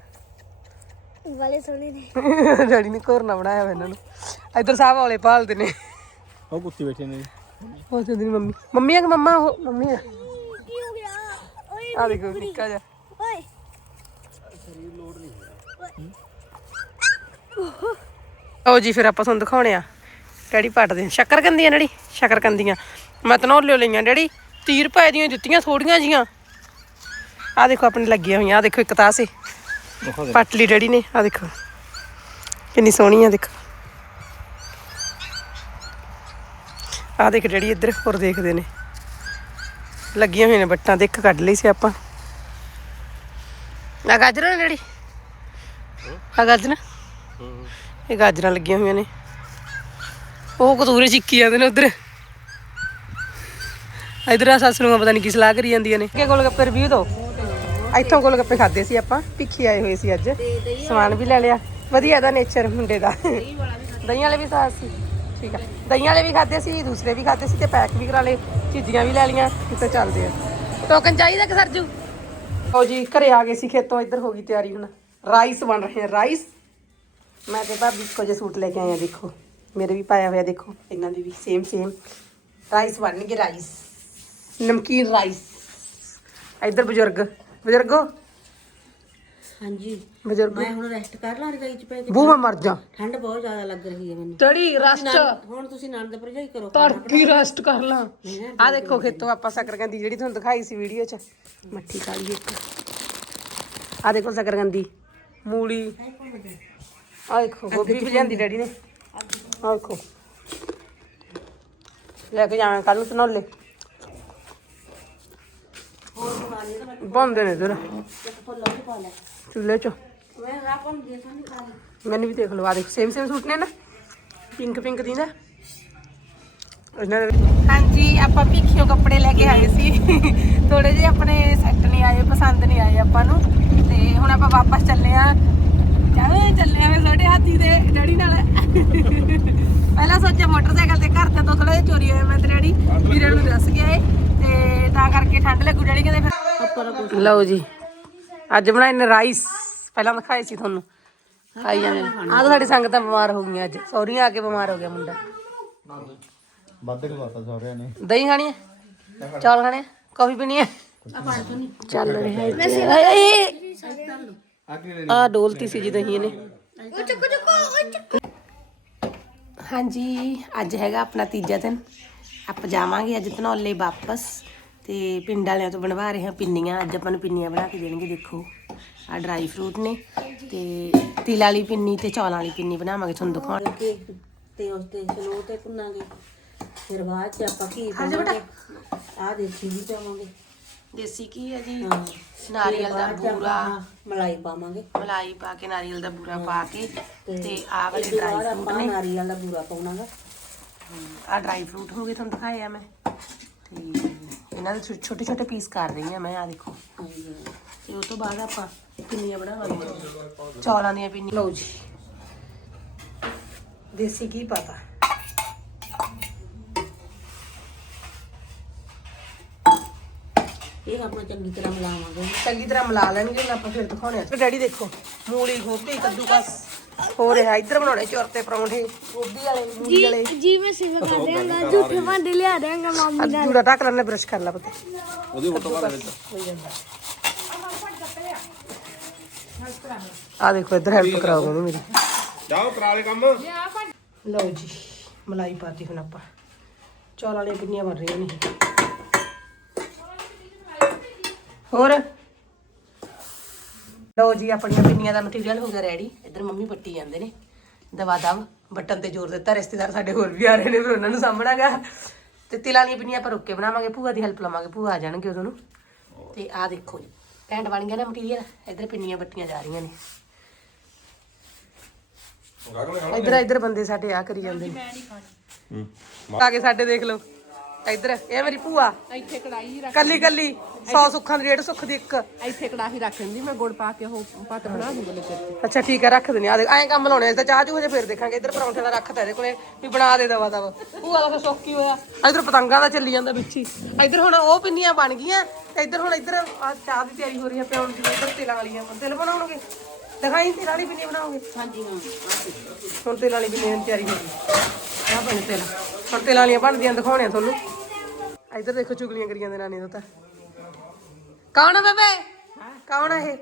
ਵਾਲੇ ਸੋਹਣੇ ਨੇ। ਡੈਡੀ ਨੇ ਘੋਰਨਾ ਬਣਾਇਆ ਹੋਇਆ ਇਹਨਾਂ ਨੂੰ। ਇੱਧਰ ਸਾਹਿਬ ਵਾਲੇ ਭਾਲਦੇ ਨੇ। ਉਹ ਕੁੱਤੀ ਬੈਠੇ ਨੇ ਉਹ ਤੇ ਦੀ ਮੰਮੀ ਮੰਮੀ ਆ ਕਿ ਮੰਮਾ ਉਹ ਮੰਮੀ ਆ? ਆ ਦੇਖੋ ਨਿੱਕਾ ਜਿਹਾ। ਓਏ। ਲਓ ਜੀ ਫਿਰ ਆਪਾਂ ਤੁਹਾਨੂੰ ਦਿਖਾਉਣੇ ਆ। ਡੈਡੀ ਪੱਟਦੇ ਆ ਸ਼ੱਕਰ ਕੰਦੀਆਂ ਡੈਡੀ? ਸ਼ੱਕਰ ਕੰਦੀਆਂ ਮੈਂ ਤਾਂ ਨੋਲਿਓ ਲਈਆਂ ਡੈਡੀ। 30 ਰੁਪਏ ਦੀਆਂ ਦਿੱਤੀਆਂ ਥੋੜੀਆਂ ਜੀਆਂ। ਆ ਦੇਖੋ ਆਪਣੇ ਲੱਗੀਆਂ ਹੋਈਆਂ। ਆ ਦੇਖੋ ਇੱਕ ਤਾਸੇ ਪੱਟ ਲਈ ਡੈਡੀ ਨੇ। ਆ ਦੇਖੋ। ਕਿੰਨੀ ਸੋਹਣੀ ਆ ਦੇਖੋ। ਆ ਦੇਖ ਡੈਡੀ ਇੱਧਰ ਹੋਰ ਦੇਖਦੇ ਨੇ। ਲੱਗੀਆਂ ਹੋਈਆਂ ਨੇ ਬੱਟਾਂ ਤੇ ਇੱਕ ਕੱਢ ਲਈ ਸੀ ਆਪਾਂ। ਆ ਗਾਜਰਾਂ ਨੇ ਡੈਡੀ ਆ ਗਾਜਰਾਂ? ਇਹ ਗਾਜਰਾਂ ਲੱਗੀਆਂ ਹੋਈਆਂ ਨੇ। ਉਹ ਕਤੂਰੇ ਚਿੱਕੀ ਜਾਂਦੇ ਨੇ ਉਧਰ। ਇਧਰ ਆ ਸੱਸ ਨੂੰ ਪਤਾ ਨਹੀਂ ਕੀ ਸਲਾਹ ਕਰੀ ਜਾਂਦੀਆਂ ਨੇ। ਕਿ ਗੋਲ ਗੱਪੇ ਰਿਵਿਊ ਦੋ ਇੱਥੋਂ ਗੋਲ ਗੱਪੇ ਖਾਦੇ ਸੀ ਆਪਾਂ, ਭਿੱਖੀ ਆਏ ਹੋਏ ਸੀ ਅੱਜ। ਸਮਾਨ ਵੀ ਲੈ ਲਿਆ। ਵਧੀਆ ਦਾ ਨੇਚਰ ਮੁੰਡੇ ਦਾ। ਦਹੀਂ ਵਾਲੇ ਵੀ ਸਾਸ ਸੀ। ਠੀਕ ਆ। ਦਹੀਂ ਵਾਲੇ ਵੀ ਖਾਦੇ ਸੀ ਦੂਸਰੇ ਵੀ ਖਾਦੇ ਸੀ ਤੇ ਪੈਕ ਵੀ ਕਰਾ ਲਏ ਚੀਜ਼ੀਆਂ ਵੀ ਲੈ ਲੀਆਂ ਕਿਤੇ ਚੱਲਦੇ ਆ। ਟੋਕਨ ਚਾਹੀਦਾ ਕਿ ਸਰਜੂ? ਲਓ ਜੀ ਘਰੇ ਆ ਗਏ ਸੀ ਖੇਤੋਂ ਇੱਧਰ ਹੋ ਗਈ ਤਿਆਰੀ ਹੁਣ। ਰਾਈਸ ਬਣ ਰਹੇ ਆ ਰਾਈਸ। ਮੈਂ ਤੇ ਭਾਬੀ ਇੱਕੋ ਜਿਹੇ ਸੂਟ ਲੈ ਕੇ ਆਏ ਆ ਦੇਖੋ। ਮੇਰੇ ਵੀ ਪਾਇਆ ਹੋਇਆ ਦੇਖੋ। ਇਹਨਾਂ ਦੀ ਵੀ ਸੇਮ ਸੇਮ ਰਾਈਸ ਬਣਨਗੇ ਰਾਈਸ। ਨਮਕੀਨ ਰਾਈਸ। ਇੱਧਰ ਬਜ਼ੁਰਗ ਬਜ਼ੁਰਗੋ। ਹਾਂਜੀ। ਬਜ਼ੁਰਗ। ਮੈਂ ਹੁਣ ਰੈਸਟ ਕਰ ਲਾਂ ਰਜਾਈ ਚ ਪੈ ਕੇ। ਬੂ ਮੈਂ ਮਰ ਜਾ। ਠੰਡ ਬਹੁਤ ਜ਼ਿਆਦਾ ਲੱਗ ਰਹੀ ਹੈ ਮੈਨੂੰ। ਤੜੀ ਰਸਟ ਹੁਣ ਤੁਸੀਂ ਨੰਦ ਭਰਜਾਈ ਕਰੋ। ਤੜਕੀ ਰੈਸਟ ਕਰ ਲਾਂ। ਆ ਦੇਖੋ ਖੇਤੋਂ ਆਪਾਂ ਸ਼ਕਰਕੰਦੀ ਜਿਹੜੀ ਤੁਹਾਨੂੰ ਦਿਖਾਈ ਸੀ ਵੀਡੀਓ 'ਚ। ਮੱਠੀ ਕਾਲੀ ਇੱਕ। ਆ ਦੇਖੋ ਸ਼ਕਰਕੰਦੀ ਮੂਲੀ। ਆ ਦੇਖੋ ਗੋਭੀ ਵੀ ਲਿਆਂਦੀ ਡੈਡੀ ਨੇ। ਆ ਦੇਖੋ। ਲੈ ਕੇ ਜਾਵਾਂ ਕੱਲ ਨੂੰ ਤਨੌਲੇ ਬੰਦੇ ਨੇ ਇਧਰ। ਚੁੱਲ੍ਹੇ 'ਚ। ਮੈਨੂੰ ਵੀ ਦੇਖ ਲਓ ਆ ਸੇਮ ਸੇਮ ਸੂਟ ਨੇ ਨਾ। ਪਿੰਕ ਪਿੰਕ ਦੀ ਨਾ। ਹਾਂਜੀ, ਆਪਾਂ ਭਿੱਖਿਓ ਕੱਪੜੇ ਲੈ ਕੇ ਆਏ ਸੀ। ਥੋੜੇ ਜਿਹੇ ਆਪਣੇ ਸੈੱਟ ਨਹੀਂ ਆਏ, ਪਸੰਦ ਨਹੀਂ ਆਏ ਆਪਾਂ ਨੂੰ। ਤੇ ਹੁਣ ਆਪਾਂ ਵਾਪਸ ਚੱਲੇ ਆ ਜਾਵੇਂ ਚੱਲੇ ਆ? ਛੋਟੇ ਹਾਥੀ ਦੇ ਡੈਡੀ ਨਾਲ। ਪਹਿਲਾਂ ਸੋਚਿਆ ਮੋਟਰਸਾਈਕਲ ਤੇ ਘਰ ਤੇ ਤੋਂ ਥੋੜਾ ਜਿਹਾ ਚੋਰੀ ਹੋਇਆ ਮੈਂ ਤੇ ਡੈਡੀ। ਵੀਰੇ ਨੂੰ ਦੱਸ ਗਿਆ ਏ ਤੇ ਤਾਂ ਕਰਕੇ ਠੰਡ ਲੱਗੂ ਡੈਡੀ ਕਹਿੰਦੇ ਫਿਰ ਲਓ ਜੀ। ਅੱਜ ਬਣਾਏ ਨੇ ਰਾਈਸ। ਪਹਿਲਾਂ ਦਿਖਾਏ ਸੀ ਤੁਹਾਨੂੰ। ਖਾਈ ਜਾਂਦੇ ਆਹ ਤਾਂ ਸਾਡੀ ਸੰਗਤਾਂ ਬਿਮਾਰ ਹੋ ਗਈਆਂ ਅੱਜ। ਸੌਰੀਆਂ ਆ ਕੇ ਬਿਮਾਰ ਹੋ ਗਿਆ ਮੁੰਡਾ। ਵੱਧ ਖਵਾਤਾ ਸਾਰਿਆਂ ਨੇ। ਦਹੀਂ ਖਾਣੀ ਹੈ? ਚੌਲ ਖਾਣੇ ਕਾਫੀ ਪੀਣੀ ਹੈ? ਚੱਲ ਰਿਹਾ ਹੈ ਆ ਡੋਲਤੀ ਸੀ ਜੀ ਦਹੀਂ ਨੇ। ਹਾਂਜੀ ਅੱਜ ਹੈਗਾ ਆਪਣਾ ਤੀਜਾ ਦਿਨ। ਆਪਾਂ ਜਾਵਾਂਗੇ ਅੱਜ ਧਨੌਲੇ ਵਾਪਸ। ਤੇ ਪਿੰਡ ਵਾਲਿਆਂ ਤੋਂ ਬਣਵਾ ਰਹੇ ਹਾਂ ਪਿੰਨੀਆਂ। ਅੱਜ ਆਪਾਂ ਨੂੰ ਪਿੰਨੀਆਂ ਬਣਾ ਕੇ ਦੇਣਗੇ ਦੇਖੋ। ਆ ਡਰਾਈ ਫਰੂਟ ਨੇ ਤੇ ਤਿਲ ਵਾਲੀ ਪਿੰਨੀ ਤੇ ਚੌਲਾਂ ਵਾਲੀ ਪਿੰਨੀ ਬਣਾਵਾਂਗੇ ਤੁਹਾਨੂੰ ਦਿਖਾਉਣ। ਤੇ ਉਸ ਤੇ ਸਲੋ ਤੇ ਭੁੰਨਾਂਗੇ। ਫਿਰ ਬਾਅਦ ਚ ਆਪਾਂ ਘੀ ਪਾਵਾਂਗੇ। ਆ ਦੇਸੀ ਵੀ ਪਾਵਾਂਗੇ। ਦੇਸੀ ਕੀ ਹੈ ਜੀ। ਨਾਰੀਅਲ ਦਾ ਬੂਰਾ। ਆਪਾਂ ਮਲਾਈ ਪਾਵਾਂਗੇ। ਮਲਾਈ ਪਾ ਕੇ ਨਾਰੀਅਲ ਦਾ ਬੂਰਾ ਪਾ ਕੇ ਤੇ ਵਾਲੇ ਡਰਾਈ ਫਰੂਟ ਨੇ। ਨਾਰੀਅਲ ਦਾ ਬੂਰਾ ਪਾਉਣਾਗਾ। ਆ ਡਰਾਈ ਫਰੂਟ ਹੋ ਗਏ ਤੁਹਾਨੂੰ ਦਿਖਾਏ ਆ ਮੈਂ। ਤੇ ਇਹਨਾਂ ਦੇ ਛੋਟੇ ਛੋਟੇ ਪੀਸ ਕਰ ਰਹੀ ਆ ਮੈਂ ਆ ਦੇਖੋ। ਹਾਂਜੀ ਤੇ ਉਸ ਤੋਂ ਬਾਅਦ ਆਪਾਂ ਪਿੰਨੀਆਂ ਬਣਾਵਾਂਗੇ। ਚੌਲਾਂ ਦੀਆਂ ਪਿੰਨੀਆਂ। ਲਓ ਜੀ। ਦੇਸੀ ਕੀ ਪਤਾ। ਇਹ ਆਪਾਂ ਚੰਗੀ ਤਰ੍ਹਾਂ ਮਿਲਾਵਾਂਗੇ। ਚੰਗੀ ਤਰ੍ਹਾਂ ਮਿਲਾ ਲੈਣਗੇ ਹੁਣ ਆਪਾਂ ਫਿਰ ਦਿਖਾਉਣੇ ਆ। ਡੈਡੀ ਦੇਖੋ ਮੂਲੀ ਗੋਭੀ ਕੱਦੂਕਸ। ਹੋ ਰਿਹਾ ਇੱਧਰ ਬਣਾਉਣੇ ਚੌਰਤੇ ਪਰੌਂਠੇ। ਗੋਭੀ ਵਾਲੇ ਮੂਲੀ ਵਾਲੇ। ਜੀ ਮੈਂ ਸਿਵਾ ਕਰ ਦਿਆਂਗਾ ਝੂਠੇ ਭਾਂਡੇ ਲਿਆ ਦਿਆਂਗਾ ਮਾਮੂ ਅੱਜ ਜੂੜਾ ਟੱਕ ਲੈਣੇ ਬ੍ਰਸ਼ ਕਰ ਲਾ ਪਤਾ। ਉਹਦੀ ਫੋਟੋ ਪਾ ਦੇ ਆ ਦੇਖੋ ਇੱਧਰ ਹੈਲਪ ਕਰਾਓ ਮੈਨੂੰ ਮੇਰੀ। ਜਾਓ ਕਰਾ ਲੈ ਕੰਮ। ਲਓ ਜੀ ਮਲਾਈ ਪਾਤੀ ਹੁਣ ਆਪਾਂ। ਚੌਲ ਵਾਲੀਆਂ ਪਿੰਨੀਆਂ ਬਣ ਰਹੀਆਂ ਨੇ। ਹੋਰ? ਲਓ ਜੀ ਆਪਣੀਆਂ ਪਿੰਨੀਆਂ ਦਾ ਮਟੀਰੀਅਲ ਹੋ ਗਿਆ ਰੈਡੀ ਇੱਧਰ ਮੰਮੀ ਪੱਟੀ ਜਾਂਦੇ ਨੇ। ਦਵਾ ਦਵ ਬਟਨ ਤੇ ਜ਼ੋਰ ਦਿੱਤਾ ਰਿਸ਼ਤੇਦਾਰ ਸਾਡੇ ਹੋਰ ਵੀ ਆ ਰਹੇ ਨੇ ਫਿਰ ਉਹਨਾਂ ਨੂੰ ਸਾਹਮਣਾਗਾ ਤੇ ਤਿਲਾਂ ਵਾਲੀਆਂ ਪਿੰਨੀਆਂ ਆਪਾਂ ਰੁੱਕ ਬਣਾਵਾਂਗੇ ਭੂਆ ਦੀ ਹੈਲਪ ਲਵਾਂਗੇ ਭੂਆ ਆ ਜਾਣਗੇ ਉਦੋਂ ਨੂੰ। ਤੇ ਆਹ ਦੇਖੋ ਜੀ ਘੈਂਟ ਬਣ ਗਿਆ ਨਾ ਮਟੀਰੀਅਲ ਇੱਧਰ ਪਿੰਨੀਆਂ ਬੱਟੀਆਂ ਜਾ ਰਹੀਆਂ ਨੇ। ਇੱਧਰ ਇੱਧਰ ਬੰਦੇ ਸਾਡੇ ਆ ਕਰੀ ਜਾਂਦੇ ਨੇ। ਆ ਕੇ ਸਾਡੇ ਦੇਖ ਲਓ। ਇੱਧਰ ਇਹ ਮੇਰੀ ਭੂਆ। ਇੱਥੇ ਕੜਾਈ ਰੱਖ ਕੱਲੀ ਕੱਲੀ 100 ਸੁੱਖਾਂ ਦੀ ਡੇਢ ਸੁੱਖ ਦੀ ਇੱਕ। ਇੱਥੇ ਕੜਾਹੀ ਰੱਖ ਦਿੰਦੀ ਮੈਂ ਗੁੜ ਪਾ ਕੇ ਉਹ ਪੱਤ ਬਣਾ ਦੂੰਗਾ ਲੈ ਕੇ ਅੱਛਾ ਠੀਕ ਹੈ ਰੱਖ ਦਿੰਦੇ ਆ। ਐਂ ਕੰਮ ਲਾਉਣੇ ਤਾਂ ਚਾਹ ਚੂਹ ਹਜੇ ਫੇਰ ਦੇਖਾਂਗੇ। ਇੱਧਰ ਪਰੌਂਠੇ ਦਾ ਰੱਖਤਾ ਇਹਦੇ ਕੋਲੇ ਵੀ ਬਣਾ ਦੇ ਦਵਾ ਦਵਾ। ਭੂਆ ਦਾ ਫਿਰ ਸੁੱਖ ਕੀ ਹੋਇਆ। ਇੱਧਰ ਪਤੰਗਾਂ ਦਾ ਚੱਲੀ ਜਾਂਦਾ ਵਿੱਚ ਹੀ। ਇੱਧਰ ਹੁਣ ਉਹ ਪਿੰਨੀਆਂ ਬਣ ਗਈਆਂ ਤੇ ਇੱਧਰ ਹੁਣ ਇੱਧਰ ਆਹ ਚਾਹ ਦੀ ਤਿਆਰੀ ਹੋ ਰਹੀ ਹੈ ਪਿਆਉਣ ਦੀ। ਇੱਧਰ ਤਿਲਾਂ ਵਾਲੀਆਂ ਤਿਲ ਬਣਾਉਣਗੇ? ਦਿਖਾਈ ਤਿਲਾਂ ਵਾਲੀ ਪਿੰਨੀ ਬਣਾਓਗੇ ਹਾਂਜੀ ਹਾਂ। ਹੁਣ ਤੇਲ ਵਾਲੀ ਪਿੰਨੀ ਦੀ ਤਿਆਰੀ ਹੋ ਗਈ। ਆਹ ਬਣੇ ਤੇਲ। ਹੁਣ ਤੇਲ ਵਾਲੀਆਂ ਬਣਦੀਆਂ ਦਿਖਾਉਣੇ ਆ ਤੁਹਾਨੂੰ। ਇੱਧਰ ਦੇਖੋ ਚੁਗਲੀਆਂ ਕਰੀ ਜਾਂਦੇ ਨਾਨੀ ਦਾ ਤਾਂ। ਕੌਣ ਆ ਬੇਬੇ? ਕੌਣ ਆ ਇਹ?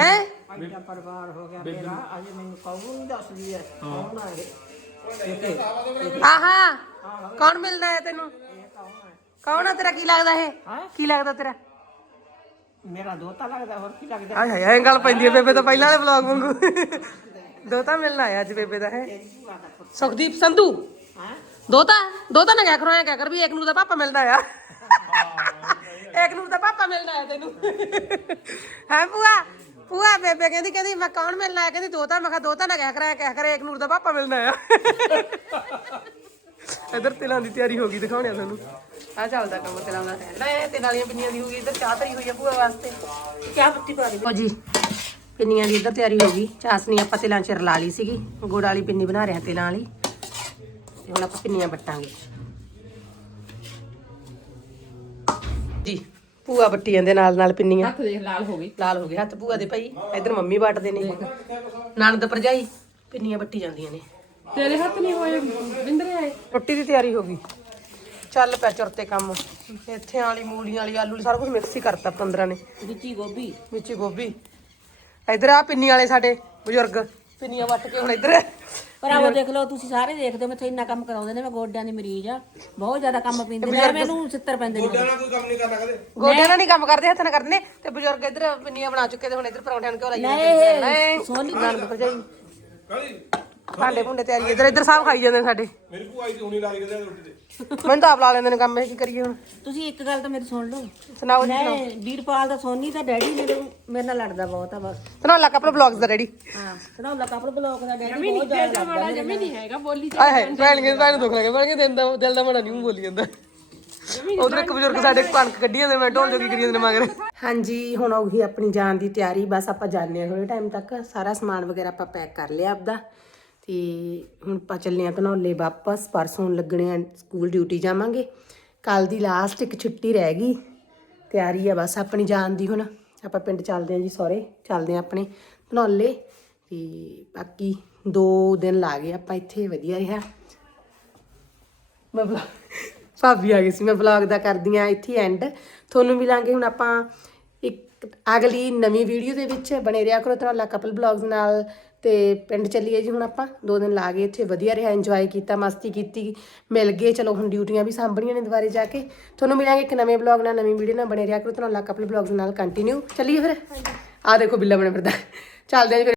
ਹੈ? ਆਹਾ ਕੌਣ ਮਿਲਦਾ ਹੈ ਤੈਨੂੰ? ਕੌਣ ਆ ਤੇਰਾ? ਕੀ ਲੱਗਦਾ ਇਹ? ਕੀ ਲੱਗਦਾ ਤੇਰਾ? ਮੇਰਾ ਦੋਤਾ ਲੱਗਦਾ ਹੋਰ ਕੀ ਲੱਗਦਾ? ਆਏ ਹਾਏ ਐਂ ਗੱਲ ਪੈਂਦੀ ਹੈ ਬੇਬੇ ਤਾਂ ਪਹਿਲਾਂ ਵਾਲੇ ਵਲੌਗ ਵਾਂਗੂ। ਦੋਤਾ ਮਿਲਣ ਆਇਆ ਅੱਜ ਬੇਬੇ ਦਾ ਹੈ। ਸੁਖਦੀਪ ਸੰਧੂ? ਦੋਤਾ? ਦੋਤਾ ਨਾ ਕਿਆ ਕਰੋ ਐ ਕਿਆ ਕਰ ਵੀ ਇੱਕ ਨੂੰ ਦਾ ਪਾਪਾ ਮਿਲਦਾ ਆ ਇੱਕ ਨੂੰ ਦਾ ਪਾਪਾ ਮਿਲਣਾ ਹੈ ਤੈਨੂੰ। ਹੈ ਭੂਆ? ਭੂਆ ਬੇਬੇ ਕਹਿੰਦੀ ਕਹਿੰਦੀ ਮੈਂ ਕੌਣ ਮਿਲਣਾ ਹੈ ਕਹਿੰਦੀ ਦੋ ਤਾਂ ਮੈਂ ਕਿਹਾ ਦੋ ਤਾਂ ਨਾ ਕਹਿ ਕਰਿਆ ਕਹਿ ਕਰਿਆ ਇੱਕ ਨੂਰ ਦਾ ਪਾਪਾ ਮਿਲਣਾ ਆ ਇਧਰ ਤਿਲਾਂ ਦੀ ਤਿਆਰੀ ਹੋ ਗਈ ਦਿਖਾਉਣੇ ਆ ਤੁਹਾਨੂੰ। ਆ ਚੱਲਦਾ ਕੰਮ ਤਿਲਾਂ ਦਾ। ਨਾ ਇਹ ਤਿਲਾਂ ਵਾਲੀਆਂ ਪਿੰਨੀਆਂ ਦੀ ਹੋ ਗਈ ਇਧਰ ਚਾਹ ਧਰੀ ਹੋਈ ਆ ਭੂਆ ਵਾਸਤੇ। ਚਾਹ ਪੱਤੀ ਪਾ ਦੇ। ਜੀ। ਪਿੰਨੀਆਂ ਦੀ ਇੱਧਰ ਤਿਆਰੀ ਹੋ ਗਈ। ਚਾਸਨੀ ਆਪਾਂ ਤਿਲਾਂ 'ਚ ਰਲਾ ਲਈ ਸੀਗੀ। ਗੁੜ ਵਾਲੀ ਪਿੰਨੀ ਬਣਾ ਰਹੇ ਹਾਂ ਤਿਲਾਂ ਵਾਲੀ। ਤੇ ਹੁਣ ਆਪਾਂ ਪਿੰਨੀਆਂ ਵੱਟਾਂਗੇ। ਜੀ ਭੂਆ ਵੱਟੀ ਜਾਂਦੇ ਨਾਲ ਨਾਲ ਪਿੰਨੀਆਂ। ਹੱਥ ਦੇਖ ਲਾਲ ਹੋ ਗਈ। ਲਾਲ ਹੋ ਗਏ। ਹੱਥ ਭੂਆ ਦੇ ਭਾਈ। ਇੱਧਰ ਮੰਮੀ ਵੱਟਦੇ ਨੇ। ਨਣਦ ਭਰਜਾਈ ਪਿੰਨੀਆਂ ਵੱਟੀ ਜਾਂਦੀਆਂ ਨੇ। ਤੇਰੇ ਹੱਥ ਨਹੀਂ ਹੋਏ ਵਿੰਦਰੇ ਆਏ। ਰੋਟੀ ਦੀ ਤਿਆਰੀ ਹੋ ਗਈ। ਚੱਲ ਪਿਆ ਚੁਰਤੇ ਕੰਮ। ਇੱਥੇ ਵਾਲੀ ਮੂਲੀਆਂ ਵਾਲੀ ਆਲੂ ਵਾਲੀ ਸਾਰਾ ਕੁਝ ਮਿਕਸ ਹੀ ਕਰਤਾ ਪੰਦਰਾਂ ਨੇ। ਵਿੱਚੀ ਗੋਭੀ। ਹੀ ਗੋਭੀ। ਇਧਰ ਆ ਪਿੰਨੀ ਵਾਲੇ ਸਾਡੇ ਬਜ਼ੁਰਗ। ਪਿੰਨੀਆਂ ਵੱਟ ਕੇ ਹੁਣ ਇਧਰ। ਪਰ ਆਵੋ ਦੇਖ ਲਓ ਤੁਸੀਂ ਸਾਰੇ ਦੇਖਦੇ ਹੋ ਮੈਥੋਂ ਇੰਨਾ ਕੰਮ ਕਰਾਉਂਦੇ ਨੇ ਮੈਂ ਗੋਡਿਆਂ ਦੀ ਮਰੀਜ਼ ਆ। ਬਹੁਤ ਜ਼ਿਆਦਾ ਕੰਮ ਪੀਂਦੇ ਨੇ ਮੈਨੂੰ 70 ਪੈਂਦੇ ਨੇ। ਗੋਡਿਆਂ ਨਾਲ ਨਹੀਂ ਕੰਮ ਕਰਦੇ ਹੱਥਾਂ ਨਾਲ ਕਰਦੇ ਨੇ। ਤੇ ਬਜ਼ੁਰਗ ਇਧਰ ਪਿੰਨੀਆਂ ਬਣਾ ਚੁੱਕੇ ਤੇ ਹੁਣ ਇਧਰ ਪਰੌਂਠਿਆਂ ਨੂੰ ਕਿਉਂ ਲਾਈ ਜਾਂਦੇ ਨਹੀਂ ਸੋਨੀ ਨੰਦ ਭਰਜਾਈ। ਭਾਂਡੇ ਭੁੰਡੇ ਤਿਆਰੀ ਇਧਰ ਇਧਰ ਸਭ ਖਾਈ ਜਾਂਦੇ ਨੇ ਸਾਡੇ। ਮੇਰੀ ਭੂਆ ਜੀ ਹੁਣੀ ਲਾ ਕੇ ਦੇ ਰੋਟੀ ਤੇ। ਮੈਨੂੰ ਤਾਂ ਆਪ ਲਾ ਲੈਂਦੇ ਨੇ ਕੰਮ ਇਹ ਕੀ ਕਰੀਏ ਹੁਣ? ਤੁਸੀਂ ਇੱਕ ਗੱਲ ਤਾਂ ਮੇਰੀ ਸੁਣ ਲਓ। ਸੁਣਾਓ ਜੀ ਮੈਂ ਵੀਰਪਾਲ ਦਾ ਸੋਨੀ ਦਾ ਡੈਡੀ ਮੇਰੇ ਮੇਰੇ ਨਾਲ ਲੜਦਾ ਬਹੁਤ ਆ ਬਸ। ਸੁਣਾਓ ਲੱਕ ਆਪਣਾ ਬਲੌਗਸ ਦਾ ਰੈਡੀ ਹਾਂ ਸੁਣਾਉਲਾ ਕਾਪੜ ਬਲੌਕ ਦਾ ਡੈਡੀ ਬਹੁਤ ਜ਼ਿਆਦਾ ਲੜਦਾ ਜਮੀ ਨਹੀਂ ਹੈਗਾ ਬੋਲੀ ਆਏ ਹਾਏ ਭੈਣ ਕੇ ਭੈਣ ਨੂੰ ਦੁੱਖ ਲੱਗੇ ਭੈਣ ਕੇ ਦਿਲ ਦਾ ਦਿਲ ਦਾ ਬੜਾ ਨਹੀਂ ਬੋਲੀ ਜਾਂਦਾ। ਉਧਰ ਇੱਕ ਬਜ਼ੁਰਗ ਸਾਡੇ ਕਣਕ ਕੱਢੀ ਜਾਂਦੇ ਮੈਂ ਢੋਲ ਜੋਗੀ ਕਰੀ ਜਾਂਦੇ ਨੇ ਮਗਰ। ਹਾਂਜੀ ਹੁਣ ਉਹੀ ਆਪਣੀ ਜਾਣ ਦੀ ਤਿਆਰੀ ਬਸ ਆਪਾਂ ਜਾਣੇ ਆ ਥੋੜੇ ਟਾਈਮ ਤੱਕ। ਸਾਰਾ ਸਮਾਨ ਵਗੈਰਾ ਆਪਾਂ ਪੈਕ ਕਰ ਲਿਆ ਆਪਦਾ। ਤੇ ਹੁਣ ਆਪਾਂ ਚੱਲੇ ਆ ਧਨੌਲੇ ਵਾਪਸ, ਪਰਸੋਂ ਲੱਗਣੇ ਆ ਸਕੂਲ ਡਿਊਟੀ ਜਾਵਾਂਗੇ। ਕੱਲ ਦੀ ਲਾਸਟ ਇੱਕ ਛੁੱਟੀ ਰਹਿ ਗਈ, ਤਿਆਰੀ ਆ ਬਸ ਆਪਣੀ ਜਾਣ ਦੀ ਹੁਣ। ਆਪਾਂ ਪਿੰਡ ਚੱਲਦੇ ਆ ਜੀ ਸਹੁਰੇ, ਚੱਲਦੇ ਆ ਆਪਣੇ ਧਨੌਲੇ। ਤੇ ਬਾਕੀ 2 ਦਿਨ ਲਾ ਗਏ ਆਪਾਂ ਇੱਥੇ, ਵਧੀਆ ਰਿਹਾ। ਮੈਂ vlog- ਭਾਬੀ ਆ ਗਈ ਸੀ, ਮੈਂ ਵਲੌਗ ਦਾ ਕਰਦੀ ਆ ਇੱਥੇ ਐਂਡ ਤੁਹਾਨੂੰ ਮਿਲਾਂਗੇ ਹੁਣ ਆਪਾਂ ਇੱਕ ਅਗਲੀ ਨਵੀਂ ਵੀਡੀਓ ਦੇ ਵਿੱਚ। ਬਣੇ ਰਿਹਾ ਕਰੋ ਤਰਾ ਕਪਲ ਵਲੌਗਸ ਨਾਲ। ਤੇ ਪਿੰਡ ਚੱਲੀਏ ਜੀ ਹੁਣ ਆਪਾਂ। ਦੋ ਦਿਨ ਲਾ ਗਏ ਇੱਥੇ ਵਧੀਆ ਰਿਹਾ ਇੰਜੋਏ ਕੀਤਾ ਮਸਤੀ ਕੀਤੀ। ਮਿਲ ਗਏ ਚਲੋ ਹੁਣ ਡਿਊਟੀਆਂ ਵੀ ਸਾਂਭਣੀਆਂ ਨੇ ਦੁਬਾਰੇ ਜਾ ਕੇ। ਤੁਹਾਨੂੰ ਮਿਲਾਂਗੇ ਇੱਕ ਨਵੇਂ ਵਲੌਗ ਨਾਲ ਨਵੀਂ ਵੀਡੀਓ ਨਾਲ ਬਣੇ ਰਿਹਾ। ਕਰੋ ਤਰਾ ਕਪਲ ਵਲੌਗਸ ਨਾਲ ਕੰਟੀਨਿਊ ਚੱਲੀਏ ਫਿਰ। ਆ ਦੇਖੋ ਬਿੱਲਾ ਬਣੇ ਫਿਰਦਾ। ਚੱਲਦੇ ਆਂ ਜੀ ਫਿਰ।